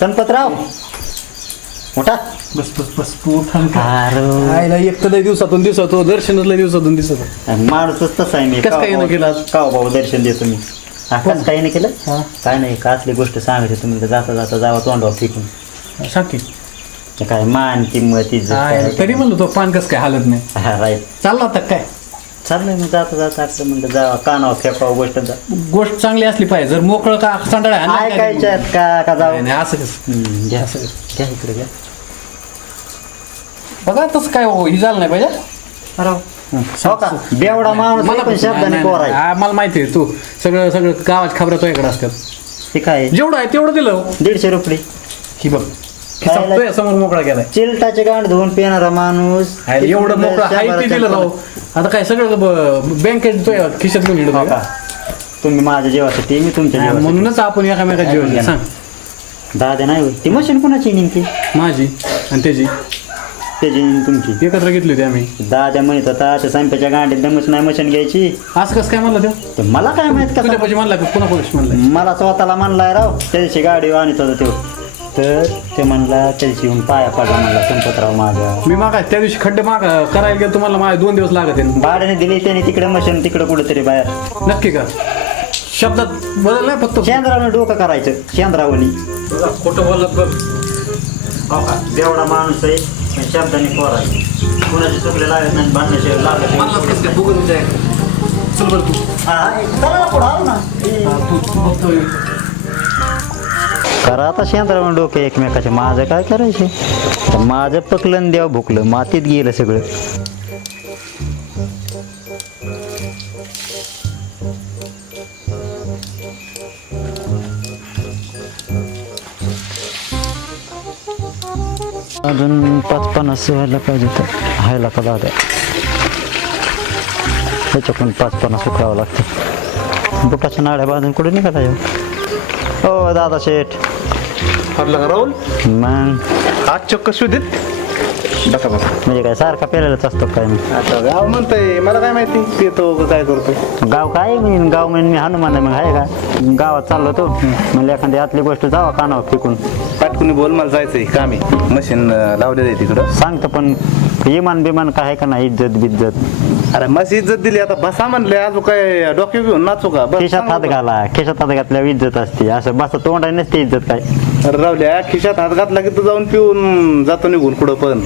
संपतराव मोठा. बस बस बस अरे. एक तर लय दिवसातून दिसत हो दर्शनच लय दिवसातून दिसत हो. माणूसच तसा आहे मी. कसं काय येणं केलं? आज? का भाऊ दर्शन देतो मी. हा, कसं काय नाही केलं? हा. काय नाही का असली गोष्ट सांगायची तुम्ही तर जाता जाता जावा तोंडावर फेकून. सांग की. काय मान किंमत इज्जत. तरी म्हणलो तो पान कस काय हालत नाही. हा राईट. चालला आता काय? चाललंय मग जाता जाता आपलं म्हणलं जावा कानावर फेकावं गोष्ट जा. गोष्ट चांगली असली पाहिजे. जर मोकळं का सांडाळ ऐकायच्या आहेत का का जाऊ? असं कसं? हम्म, घ्या असं घ्या इकडे घ्या. बघा तसं काय हो, ही झालं नाही पाहिजे? हो का? बेवडा माणूस पण शब्दाने आहे हा, मला माहिती आहे तू सगळं सगळं गावात खबरं तुझ्याकडे असतात. ते काय? जेवढं आहे तेवढं दिलं. हो. दीडशे रुपये. ही बघ. समोर मोकळा केलाय. चिलटाचे गांड धुवून पिणारा माणूस एवढं मोकळं हाय ते दिलं आता काय सगळं बँकेत खिशात घेऊन हिंडत हो का? तुम्ही माझ्या जेवासाठी मी तुमच्या म्हणूनच आपण एकामेकात जेवण घ्या. सांग. दादा नाही ती मशीन कुणाची नेमकी? माझी आणि त्याची. त्याची तुमची. एकत्र घेतली होती आम्ही. दादा म्हणत होता त्या संप्याच्या गांडीत दमच नाही मशीन घ्यायची. आज कसं काय म्हणलं ते? मला काय माहीत का म्हणला का? पुन्हा पैसे म्हणलाय मला स्वतःला म्हणलाय राव त्या दिवशी गाडी आणत होता तो. तर ते म्हणला त्या दिवशी येऊन पाया पडला म्हणला संपतराव माझा मी मागा त्या दिवशी खड्डे माग करायला गेलो तुम्हाला माझे दोन दिवस लागत आहे भाड्याने दिली त्याने तिकडे मशीन तिकडे कुठेतरी बाहेर. नक्की का? शब्दात बदल नाही फक्त शेंद्रावने डोकं करायचं शेंद्रावनी. खोटं बोलत बघ. बेवडा माणूस आहे शब्दाने पोरायचं. कुणाचे चुकले लागत नाही भांडण्याचे कसं बघून जाय चल बरं तू. हा, तू तू बघतोय. करा आता शेंद्रावून डोके एकमेकाचे. माझं काय करायचे? माझं पकलं देव भुकलं. मातीत गेलं सगळं. अजून पाच पन्नास व्हायला पाहिजे तर व्हायला का दादा त्याच्याकडून पाच पन्नास उकळावं लागतं. बुटाच्या नाड्या बाजून कुठे निघाला येऊ? हो दादा शेठ. हरला का राहुल? मग? आज चक्क सुधीत बसा बसा. म्हणजे काय सारखा पेरायलाच असतो काय आता गाव म्हणतंय मला काय माहिती? पितो का काय करतो? गाव काय मी? गाव म्हणून मी हनुमान आहे मग आहे का? गावात चाललो तो म्हणजे एखादी आतली गोष्ट जावा कानावर फेकून. पाटकुनी बोल मला जायचंय कामी. मशीन लावलेलं आहे तिकडं. सांगतो पण इमान बिमान काय आहे का नाही इज्जत बिज्जत अरे मस्त इज्जत दिली. आता बसा म्हणले अजून काय डोके घेऊन नाचू का? बस खिशात हात घाला. खिशात हात घातल्यावर इज्जत असते. असं बस तोंडाने नसते इज्जत काय. अरे रावल्या खिशात हात घातला की तू जाऊन पिऊन जातो निघून कुठं पण.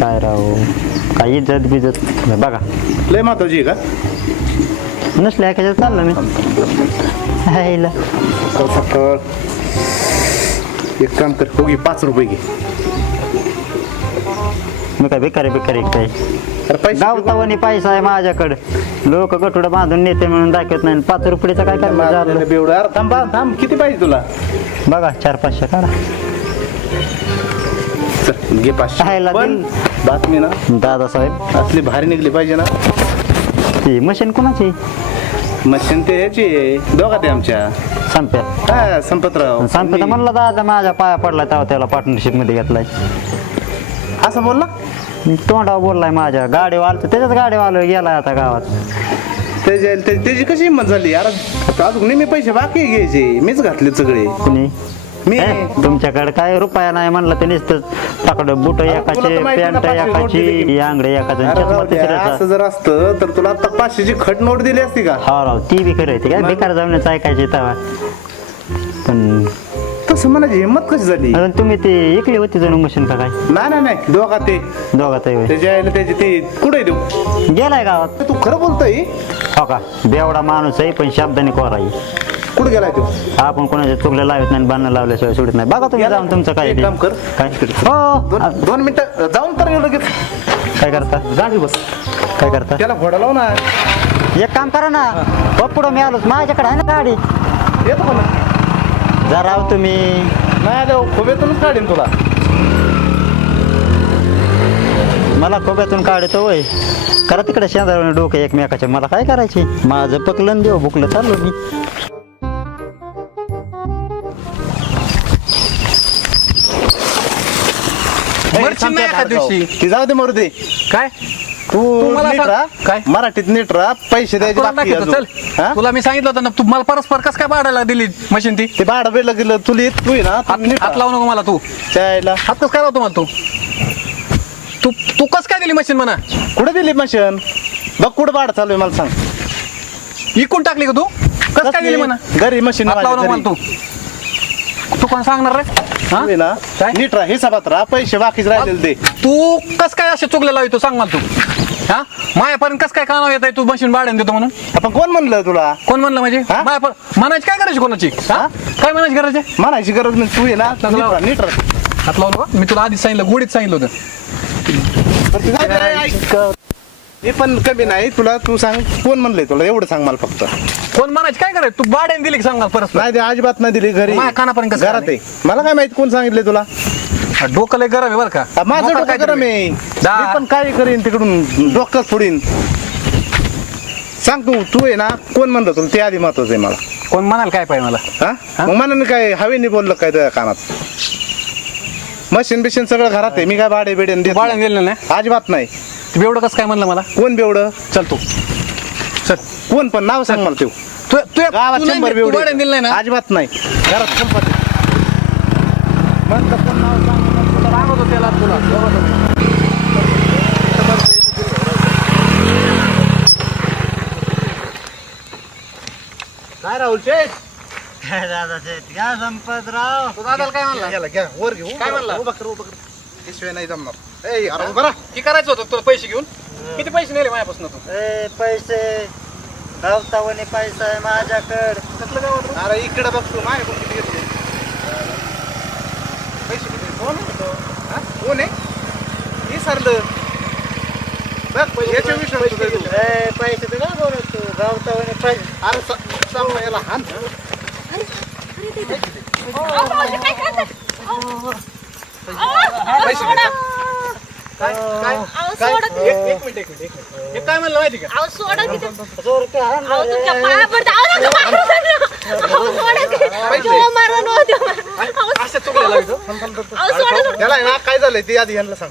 काय राव? काय इज्जत बिज्जत? बघा. लय आहे का? नसल्या खिशात चाललं मी. हायला. सकाळ सकाळ एक काम कर हो घे पाच रुपये घे. मी काय भिकारी भिकारी काय? अरे पैसे गावतावानी पैसा आहे माझ्याकडे. लोक गठुडं बांधून नेते म्हणून दाखवत नाही. पाच रुपयाचं काय करणार माझ्याकडे झालं? बेवडं. अरे थांब थांब, थांब. किती पाहिजे तुला? बघा चार पाचशे काढा. चल घे पाचशे. पण. बातमी ना. दादासाहेब. असली भारी निघली पाहिजे ना. ती मशीन कोणाची? मशीन ते ह्याची आहे, दोघा ते आमच्या. संप्या हा संपतराव. संपत म्हणलं दादा माझ्या पाया पडला तेव्हा त्याला पार्टनरशिपमध्ये घेतलाय. असं बोलला तोंडावर बोललाय माझ्या. गाडी वालतो त्याच्याच गाडी वालो गेलाय आता गावात. त्याची त्या- त्याची कशी हिंमत झाली? यार अजून नेहमी पैसे बाकी आहे घ्यायचे. मीच घातले सगळे. कुणी? मी? तुमच्याकडे काय रुपया नाही म्हणलं ते नुसतं टाकड बुट तुला एकाचे तर माहिती आहे ना, पॅन्ट पाचशे नोट दिली. एकाची. आंगडे एकाचं अरे चष्मा राव द्या, तिसऱ्याचा. असं जर असतं तर तुला आता पाचशेची खट नोट दिली असती का? हा राव ती बी खरं आहे. ती काय मग? बेकार जाऊनच ऐकायची तेव्हा पण तसं म्हणायची हिंमत कशी झाली? तुम्ही ते इकली होती जणू मशीन का काय? नाही नाही नाही. दोघा ते. दोघात आहे त्याच्या आईला त्याची ते कुठे देऊ गेलाय गावात. तू खरं बोलतोय? हो का? बेवडा माणूस आहे पण शब्दाने कोराई कुठे गेलाय तू? आपण कोणाच्या चुकल्या लावत नाही बांधणं लावल्याशिवाय सोडत नाही. बघा तुम्ही जाऊन तुमचं काय एक ते. काम कर. काय? हो. दोन दोन मिनिटं जाऊन तर येऊ लगेच. काय करता? गाडी बस. काय करता? त्याला घोडा लाव ना. एक काम करा ना. पुढं मी आलोच. माझ्याकडे आहे ना गाडी. येतो का ना जरा राव तुम्ही. नाही आलं खोब्यातूनच काढीन तुला. मला खोब्यातून काढतो वय करा तिकडे शेंदावर डोकं एकमेकाचे. मला काय करायचे? माझं पकलन देऊ भुकलं चाललो मी. मरशील नाही एका दिवशी. ती जाऊ दे मरू दे. काय? तू तू मला नीट सांग- राहा. काय? मराठीत नीट राहा. पैसे द्यायचे तुला बाकी दाखवतो, अजून. चल. हा? तुला मी सांगितलं होतं ना तू मला परस्पर कस काय भाडायला दिली मशीन ती? ते भाडं बिडलं गेलं तुला येत तू ना हात तू नीट हात. लावू नको मला तू. त्याला हात कस काय लावतो मला तू? तू तू कस काय दिली मशीन म्हणा? कुठे दिली मशीन बघ कुठं भाडं चालू आहे मला सांग. इकून टाकली का तू? कस काय दिली म्हणा? घरी मशीन हात लावू नको मला तू. तू कोण सांगणार रे? हा? ना. काय? नीट राहा हिसाबात राहा. पैसे बाकीच राहिलेले दे. तू कस काय असे चुकलेला तू सांग मला तू. हा? मायापर्यंत कस काय कानावर येत आहे तू मशीन भाड्याने देतो म्हणून. आपण कोण म्हणलं तुला? कोण म्हणलं म्हणजे? हा? मायापर्यंत म्हणायची काय करायची कोणाची? हा? काय म्हणायची करायची म्हणायची गरज नाही तू आहे ना नीट राहा नीट राहा. हात लावू नका मी तुला आधीच सांगितलं गोडीत सांगितलं होतं. तुझं काय. हे पण कमी नाही. तुला तू सांग कोण म्हणलंय तुला? एवढं सांग मला फक्त. कोण म्हणायची काय करायचं तू भाड्याने दिली की सांग मला परत. नाही ते अजिबात नाही दिली घरी. माझ्या कानापर्यंत कसं घरात आहे. मला काय माहीत कोण सांगितलंय तुला? डोकं लय गरम आहे बरं का. माझं डोकं काय गरम? आहे. दा- मी पण काय करीन तिकडून डोकं फोडीन सांग तू तू आहे ना कोण म्हणलं तुला ते आधी महत्वाचं आहे मला. कोण म्हणाल काय पाहिजे मला? हा? मग मला काय हवेने बोललं काय त्या कानात? मशीन बिशीन सगळं घरात आहे. मी काय भाडे बिडे देत भाड्याने नाही. अजिबात नाही. तू एवढं कसं काय म्हणलं मला? कोण बेवडं? चल तू. चल. कोण पण नाव सांग मला तू तू गावात शंभर बेवडे दिलं नाही ना? अजिबात नाही. घरात संपत म्हणतं कोण नाव सांग तुला सांगत होते त्याला तुला. काय राहुल शेठ. काय दादा शेठ घ्या संपतराव तू दादाला काय म्हणला? याला घ्या वर घेऊ. काय म्हणला? उभा कर उभा कर. नाही जमणार. ए अरे बरा की करायचं होतं तुला पैसे घेऊन? किती पैसे नेले माझ्यापासून तू? ए पैसे. धावतावणे पैसा आहे माझ्याकड. कसलं गावात अरे इकडे बघ तू. माझ्याकडून किती घेतले पैसे किती कोण होतो हा? कोण आहे? हे सरलं बघ याच्या विषय ए पैसे तर काय बोलत तू. धावतावणे पैसे. अरे स- सांग याला हान. काय काय काय एक एक मिनिट एक मिनिट एक मिनिट. हे काय म्हणलं माहिती का? जोर के त्याला ना काय झालंय ते आधी यांना सांग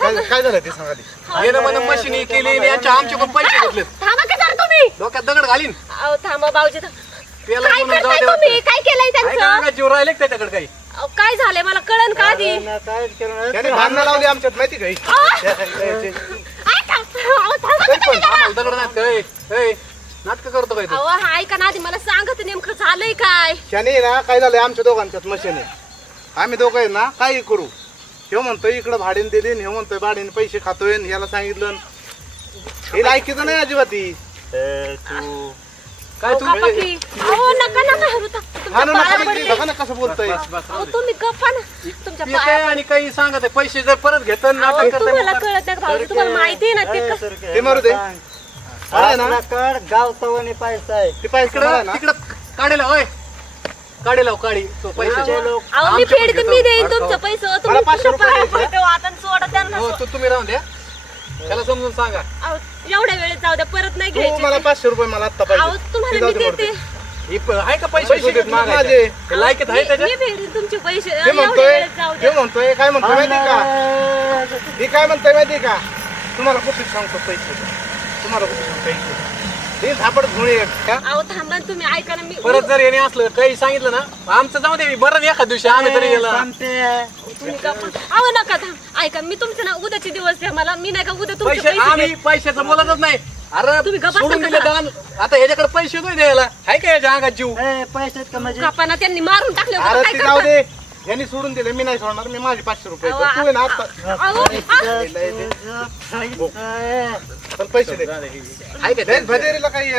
काय काय झालंय ते सांग आधी येणं म्हणून मशिनी केली आणि यांच्या आमच्याकडून पैसे घेतले थांबा का जरा तुम्ही डोक्यात दगड घालीन थांबा भाऊजी. त्याला काय म्हणून जाऊ करताय दे तुम्ही वाटतं. काय केलंय काय त्यांचं जीव राहिले त्याच्याकडे काही अहो, काय झालंय मला कळन का आधी. त्याने भांडणं लावली आमच्यात माहिती का ही? अहो, ऐ, थांब. अहो, थांबा का तुम्ही जरा? आम्हाला दगड नाही नाटक करतो काय तू अहो हा ऐका ना आधी मला सांगा तर नेमकं झालंय काय? त्याने ना काय झालंय आमच्या दोघांच्यात मशीन आहे आम्ही दोघं आहे ना काही करू. हे म्हणतोय इकडं भाडीने दिली हे म्हणतोय भाडीने पैसे खातोय आणि याला सांगितलं. हे लायकीचं नाही अजिबात ही. तू काय अहो, तू गप्पा की. अहो नका नका हरू ता- तुमच्या हा ना पाया नका पडते. बघा ना कसं बोलतोय. अहो तुम्ही गप्पा ना. तुमच्या येते पाया आणि काही सांगत आहे पैसे जर परत घेत अहो, नाटक तुम्हाला मग कळत नाही का भाऊजी तुम्हाला माहिती आहे ना ते मारू दे. अरे ना. पैसा आहे. ते ना? तिकडं होय काढेला हो, काढी. तो पैसे लोक अहो मी आमच्या फेडते पण मी घेतो. देईन अरे तुमचं तो. पैसे मला तुम्ही पाचशे रुपये पाया द्यायचे. पडते हो, आता सोडा त्यांना. हो तू तुम्ही राहून द्या. त्याला समजून सांगा. अहो, एवढ्या वेळेत जाऊ द्या परत नाही तू मला घ्यायचे पाचशे रुपये मला आत्ता अहो पाहिजे तुम्हाला जाऊ मी दे देते. मरू ही प- आहे का पैसे पैसे सुदेत घेतले मागायचे? माझे. हे लायकीत आहे मी त्याच्या मी फेडते तुमचे पैसे. ते एवढ्या म्हणतोय वेळेत जाऊ ते द्या म्हणतोय काय म्हणतोय माहिती का? हे काय म्हणतोय माहिती का? तुम्हाला कुठे सांगतो पैसे? तुम्हाला कुठे सांगतो पैसे झापड धुळे अहो थांबा ना तुम्ही ऐका ना मी. परत जर याने असलं काही सांगितलं ना आमचं जाऊ दे बरं एखाद दिवशी आम्ही तरी गेला. तुम्ही गप्पा अहो नका थांब. ऐका मी तुमचे ना उद्याचे दिवस द्या मला. मी नाही का उद्या तुमचे पैसे पैसे आम्ही. पैशाचं बोलतच नाही. अरे तुम्ही गप्पा सोडून सांगा दिले. दान. आता ह्याच्याकडे पैसे नाही द्यायला. आहे का याच्या अंगात जीव? पैसे का म्हणजे कापाना त्यांनी मारून टाकले होते, अरे काय ते जाऊ करता? दे. यांनी सोडून दिले मी नाही सोडणार मी माझे पाचशे रुपये अहो, देतो. तू आहे ना आता पण पैसे दे. आहे भदेरीला काही.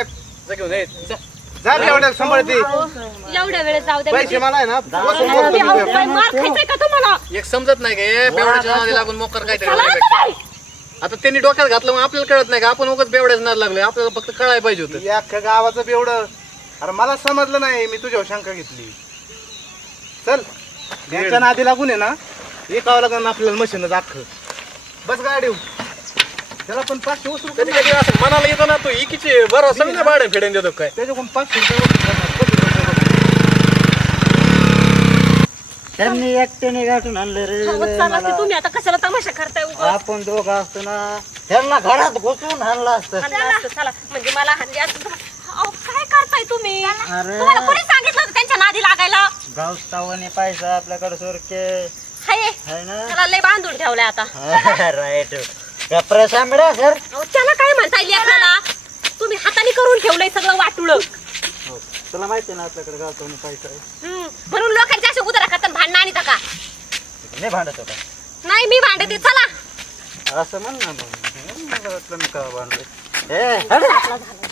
जा रे एवढ्या सांभाळते एवढ्या वेळेस जाऊ द्या पैसे मला आहे ना बसून अहो, बोलतो अहो, मी. काय मार खायचंय का तुम्हाला? एक समजत नाही का? हे बेवड्याच्या नादी लागून मोकर काय चला ना तुम्ही. आता त्यांनी डोक्यात घातलं मग आपल्याला कळत नाही का? आपण उगाच बेवड्याच नाद लागलोय. आपल्याला फक्त कळायला पाहिजे होतं. या अख्ख्या गावाचं बेवडं. अरे मला समजलं नाही. मी तुझ्यावर शंका घेतली. चल. यांच्या नादी लागून आहे ना एकावं लागून आपल्याला मशीनच अख्खं बस गाडी त्याला पण पाचशे उचलू कधी कधी असं मनाला येतं ना तू इकीचे बरं समजा भाडे फेडेन देतो काय त्याच्याकडून पाचशे रुपये वसूल करणार. त्यांनी एकट्याने गाठून आणलं रे मला. तुम्ही आता कशाला तमाशा करताय? आपण दोघं असतो ना त्यांना घरात घुसून आणलं असतं म्हणजे मला हाणली असतं. अहो, काय करताय तुम्ही अरे. तुम्हाला कोणी सांगितलं त्यांच्या नादी लागायला? गावस्तावाने पैसा आपल्याकडे सोरके हाय. ना? त्याला लय बांधून ठेवलाय आता. Right sir. अहो, त्याला काय म्हणताय लेकराला तुम्ही हाताने करून ठेवलंय सगळं वाटुळ. हो. तुला माहिती ना आपल्याकडे गावस्तावाने पैसा आहे? म्हणून लोकांच्या अशा उदरा खातात भांडणं आणि का नाही भांडत होता. नाही मी भांडते. चला. असं म्हण ना मग. मला वाटलं मी का भांडलोय. ए, हट.